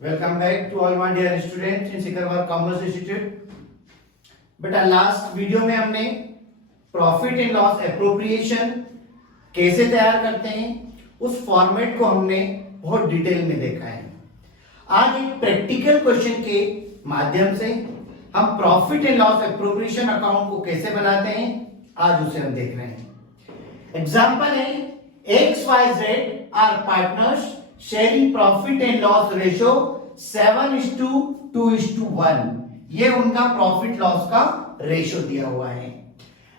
Welcome back to all my dear students in Sikarwar Commerce Institute. बेटा last video में हमने profit and loss appropriation कैसे तैयार करते हैं उस फॉर्मेट को हमने बहुत डिटेल में देखा है। आज एक प्रैक्टिकल क्वेश्चन के माध्यम से हम profit and loss appropriation account को कैसे बनाते हैं आज उसे हम देख रहे हैं। एग्जाम्पल है XYZ are partners sharing profit and loss ratio 7:2:1। ये उनका प्रॉफिट लॉस का रेशियो दिया हुआ है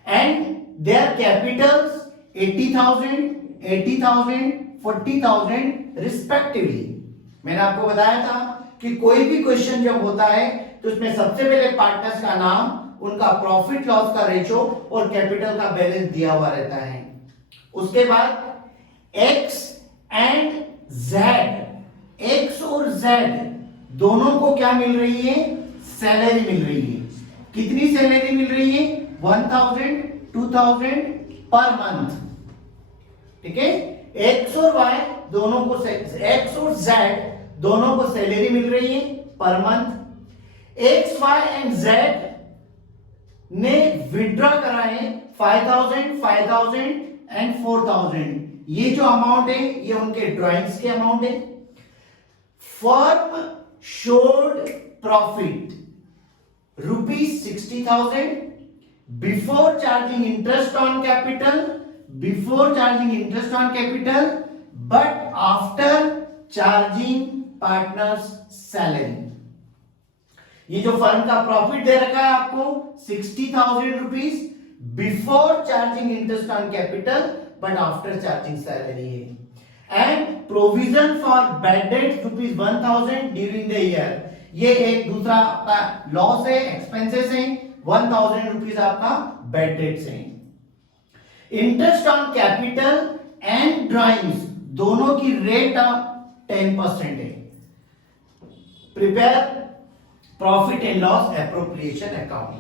एंड देयर कैपिटल्स 80,000, 80,000, 40,000 रिस्पेक्टिवली। मैंने आपको बताया था कि कोई भी क्वेश्चन जब होता है तो उसमें सबसे पहले पार्टनर्स का नाम, उनका प्रॉफिट लॉस का रेशियो और कैपिटल का बैलेंस दिया हुआ रहता है। उसके बाद X एंड Z, X और Z दोनों को क्या मिल रही है? सैलरी मिल रही है। कितनी सैलरी मिल रही है? 1,000, 2,000 पर मंथ। ठीक है, X और Y दोनों को, X और Z दोनों को सैलरी मिल रही है per month. X, Y and Z ने विड्रॉ करा है 5,000, 5,000 एंड 4,000। ये जो अमाउंट है ये उनके ड्राइंग्स के अमाउंट है। Firm showed profit ₹60,000 before charging interest on capital, before charging interest on capital but after charging partners salary. ये जो फर्म का प्रॉफिट दे रखा है आपको 60,000 rupees before charging interest on capital but after charging salary है। And provision for bad debt ₹1,000 during the year. ये एक दूसरा आपका लॉस है, एक्सपेंसेस है। 1,000 रुपीज आपका बैड डेट्स है। Interest on capital and drawings दोनों की रेट 10% है। Prepare profit and loss appropriation account.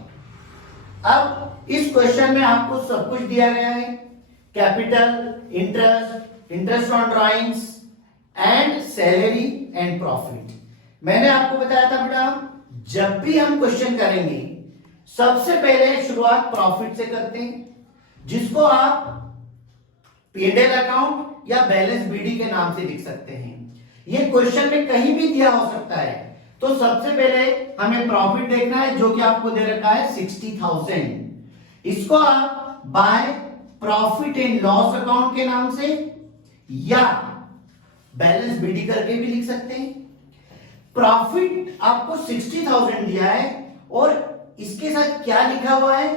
अब इस क्वेश्चन में आपको सब कुछ दिया गया है, capital, interest, interest on drawings and salary and profit. मैंने आपको बताया था बेटा जब भी हम क्वेश्चन करेंगे सबसे पहले शुरुआत प्रॉफिट से करते हैं, जिसको आप P&L अकाउंट या बैलेंस बीडी के नाम से लिख सकते हैं। ये क्वेश्चन में कहीं भी दिया हो सकता है। तो सबसे पहले हमें प्रॉफिट देखना है जो कि आपको दे रखा है 60,000। इसको आप by profit and loss account के नाम से या बैलेंस बीडी करके भी लिख सकते हैं। प्रॉफिट आपको 60,000 दिया है और इसके साथ क्या लिखा हुआ है?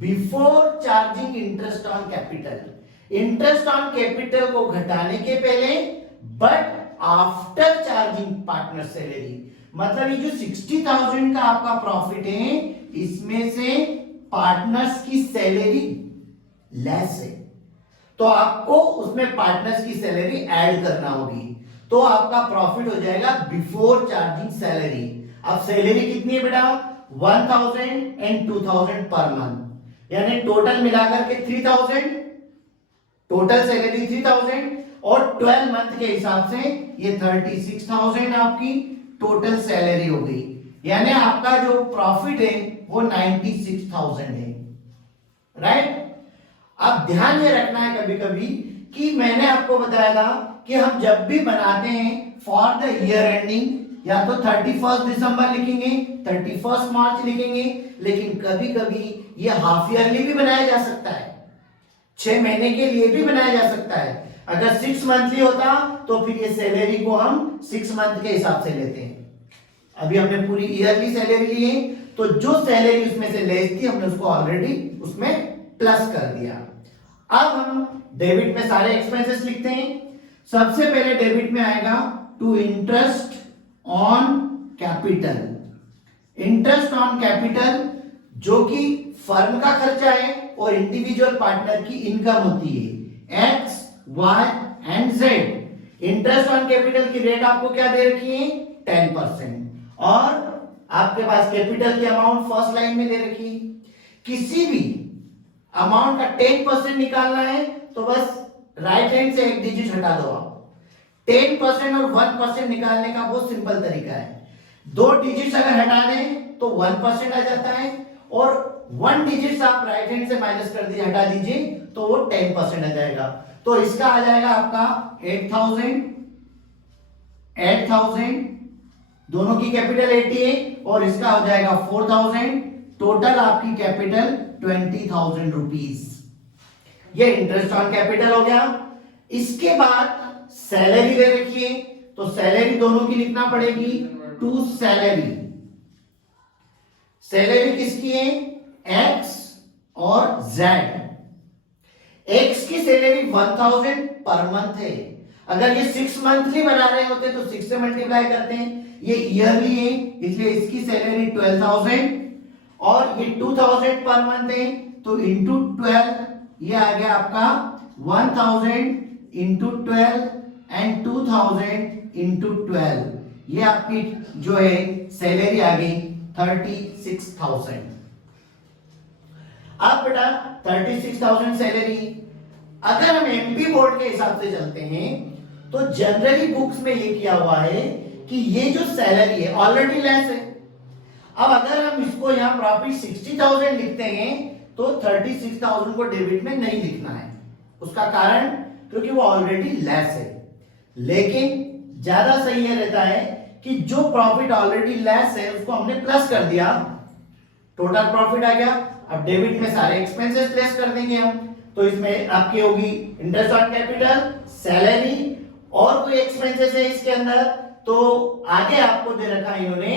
Before charging interest on capital. Interest on capital को घटाने के पहले but after charging partner salary. मतलब ये जो 60,000 का आपका प्रॉफिट है इसमें से पार्टनर्स की सैलरी लेस है, तो आपको उसमें पार्टनर्स की सैलरी ऐड करना होगी। तो आपका प्रॉफिट हो जाएगा बिफोर चार्जिंग सैलरी। अब सैलरी कितनी है बेटा? 1,000 एंड 2,000 पर मंथ, यानी टोटल मिलाकर के 3,000। टोटल सैलरी 3,000 और 12 मंथ के हिसाब से ये 36,000 आपकी टोटल सैलरी हो गई। यानी आपका जो प्रॉफिट है वो 96,000 है। राइट? अब ध्यान ये रखना है कभी कभी कि मैंने आपको बताया था कि हम जब भी बनाते हैं फॉर द ईयर एंडिंग या तो 31 दिसंबर लिखेंगे, 31 मार्च लिखेंगे, लेकिन कभी कभी ये हाफ ईयरली भी बनाया जा सकता है, 6 महीने के लिए भी बनाया जा सकता है। अगर 6 मंथली होता तो फिर ये सैलरी को हम 6 मंथ के हिसाब से लेते हैं। अभी हमने पूरी ईयरली सैलरी ली है तो जो सैलरी उसमें से लेस थी हमने उसको ऑलरेडी उसमें प्लस कर दिया। अब हम डेबिट में सारे एक्सपेंसेस लिखते हैं। सबसे पहले डेबिट में आएगा to interest on capital. Interest on capital जो कि फर्म का खर्चा है और इंडिविजुअल पार्टनर की इनकम होती है, X, Y and Z। Interest on capital की रेट आपको क्या दे रखी है? 10%। और आपके पास कैपिटल की अमाउंट फर्स्ट लाइन में दे रखी है। किसी भी अमाउंट का 10% निकालना है तो बस राइट हैंड से एक डिजिट हटा दो आप। 10% और 1% निकालने का बहुत सिंपल तरीका है। 2 डिजिट्स अगर हटा दें तो 1% आ जाता है, और 1 डिजिट्स आप राइट हैंड से माइनस कर दीजिए, हटा दीजिए, तो वो 10% आ जाएगा। तो इसका आ जाएगा आपका 8,000 दोनों की कैपिटल 80 है, और इसका हो जाएगा 4,000, टोटल आपकी कैपिटल 20,000 रुपीज। ये इंटरेस्ट ऑन कैपिटल हो गया। इसके बाद सैलरी दे रखी है, तो सैलरी दोनों की लिखना पड़ेगी, टू सैलरी। सैलरी किसकी है? एक्स और जेड। एक्स की सैलरी 1,000 पर मंथ है। अगर ये 6 मंथली बना रहे होते तो 6 से मल्टीप्लाई करते हैं, ये ईयरली है इसलिए इसकी सैलरी 12,000, और ये 2,000 पर मंथ है तो इंटू 12, ये आ गया आपका 1,000 इंटू 12 एंड 2,000 इंटू 12, ये आपकी जो है सैलरी आ गई 36,000। अब बेटा 36,000 सैलरी, अगर हम एमपी बोर्ड के हिसाब से चलते हैं तो जनरली बुक्स में ये किया हुआ है कि ये जो सैलरी है ऑलरेडी लेस है। अब अगर हम इसको यहां प्रॉफिट 60,000 लिखते हैं तो 36,000 को डेबिट में नहीं लिखना है। उसका कारण क्योंकि वो ऑलरेडी लेस है। लेकिन ज्यादा सही ये रहता है कि जो प्रॉफिट ऑलरेडी लेस है उसको हमने प्लस कर दिया, टोटल प्रॉफिट आ गया। अब डेबिट में सारे एक्सपेंसेस प्लस कर देंगे हम, तो इसमें आपकी होगी इंटरेस्ट ऑन कैपिटल, सैलरी, और कोई एक्सपेंसेस है इसके अंदर तो आगे आपको दे रखा है इन्होंने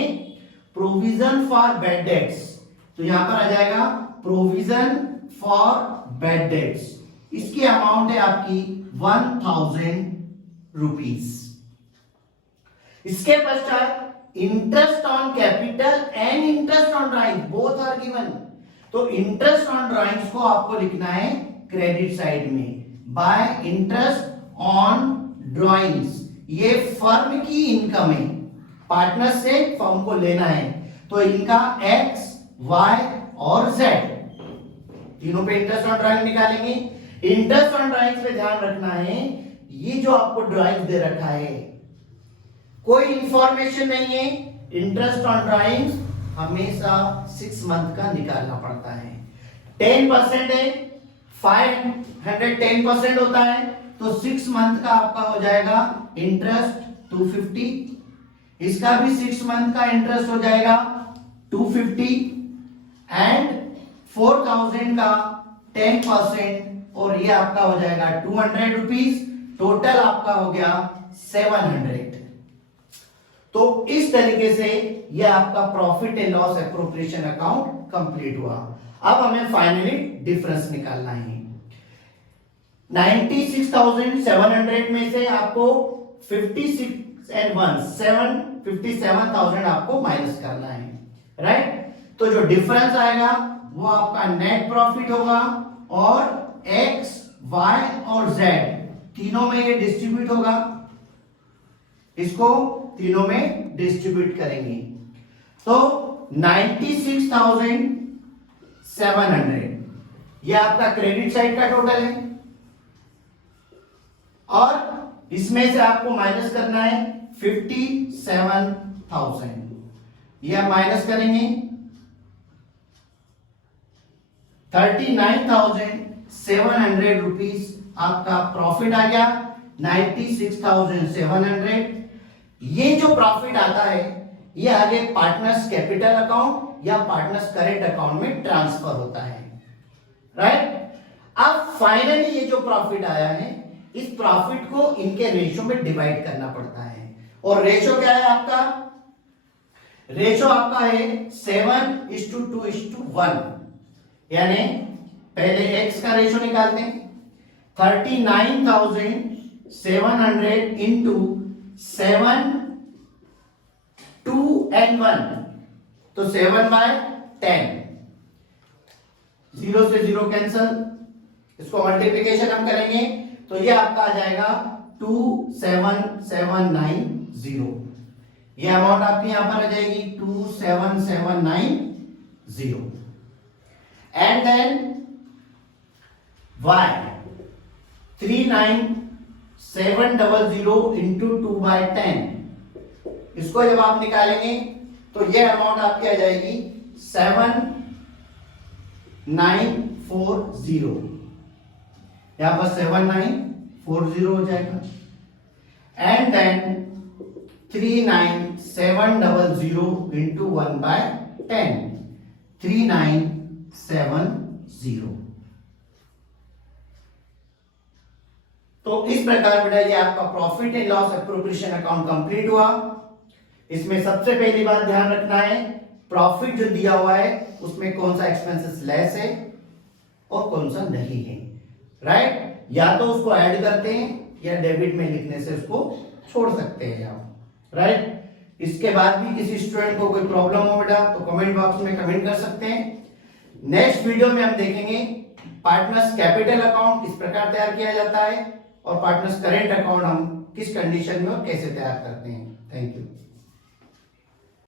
प्रोविजन फॉर बैड डेट्स, तो यहां पर आ जाएगा प्रोविजन फॉर बैड डेट्स। इसकी अमाउंट है आपकी 1,000 रुपीज। इसके पश्चात interest on capital and interest on drawing both are given, तो इंटरेस्ट ऑन ड्राइंग्स को आपको लिखना है क्रेडिट साइड में, बाय इंटरेस्ट ऑन ड्राइंग्स। ये फर्म की इनकम है, पार्टनर से फर्म को लेना है, तो इनका एक्स, वाई और जेड तीनों पे इंटरेस्ट ऑन ड्राइंग निकालेंगे। इंटरेस्ट ऑन ड्राइंग्स पे ध्यान रखना है, ये जो आपको ड्राइंग दे रखा है कोई इंफॉर्मेशन नहीं है। इंटरेस्ट ऑन ड्राइंग्स हमेशा 6 मंथ का निकालना पड़ता है। 10% है, 510% होता है, तो 6 मंथ का आपका हो जाएगा इंटरेस्ट 250, इसका भी 6 मंथ का इंटरेस्ट हो जाएगा 250, एंड 4,000 का 10%, और ये आपका हो जाएगा 200 रुपीज। टोटल आपका हो गया 700। तो इस तरीके से ये आपका profit and loss appropriation account complete हुआ। अब हमें फाइनली डिफरेंस निकालना है। 96,700 में से आपको 56 and 1 57,000 आपको माइनस करना है, राइट। तो जो डिफरेंस आएगा वो आपका नेट प्रॉफिट होगा, और एक्स, वाई और जेड तीनों में ये डिस्ट्रीब्यूट होगा, इसको तीनों में डिस्ट्रीब्यूट करेंगे। तो 96,700 ये आपका क्रेडिट साइड का टोटल है, और इसमें से आपको माइनस करना है 57,000, ये आप माइनस करेंगे। 39,700 रुपीज आपका प्रॉफिट आ गया। 96,700 ये जो प्रॉफिट आता है ये आगे पार्टनर्स कैपिटल अकाउंट या पार्टनर्स करेंट अकाउंट में ट्रांसफर होता है, राइट। अब फाइनली ये जो प्रॉफिट आया है इस प्रॉफिट को इनके रेशो में डिवाइड करना पड़ता है, और रेशो क्या है आपका? रेशो आपका है 7:2:1, यानी पहले एक्स का रेशो निकालते हैं। 39,700 इंटू 7, 2 and 1, तो 7/10, 0 से 0 कैंसल, इसको मल्टीप्लीकेशन हम करेंगे तो ये आपका आ जाएगा 27,790। ये अमाउंट आपकी यहां पर आ जाएगी 27,790, एंड देन y 700 इंटू 2/10, इसको जब आप निकालेंगे तो ये अमाउंट आपकी आ जाएगी 7940, यहां पर 7940 हो जाएगा। And then 39700 into 1/10, 3970। तो इस प्रकार बेटा ये आपका profit and loss appropriation account complete हुआ। इसमें सबसे पहली बात ध्यान रखना है, प्रॉफिट जो दिया हुआ है उसमें कौन सा एक्सपेंसेस लेस है और कौन सा नहीं है, राइट। या तो उसको ऐड करते हैं या डेबिट में लिखने से उसको छोड़ सकते हैं आप, राइट। इसके बाद भी किसी स्टूडेंट को कोई प्रॉब्लम हो बेटा तो कमेंट बॉक्स में कमेंट कर सकते हैं। नेक्स्ट वीडियो में हम देखेंगे पार्टनर्स कैपिटल अकाउंट किस प्रकार तैयार किया जाता है और पार्टनर्स करेंट अकाउंट हम किस कंडीशन में और कैसे तैयार करते हैं। Thank you.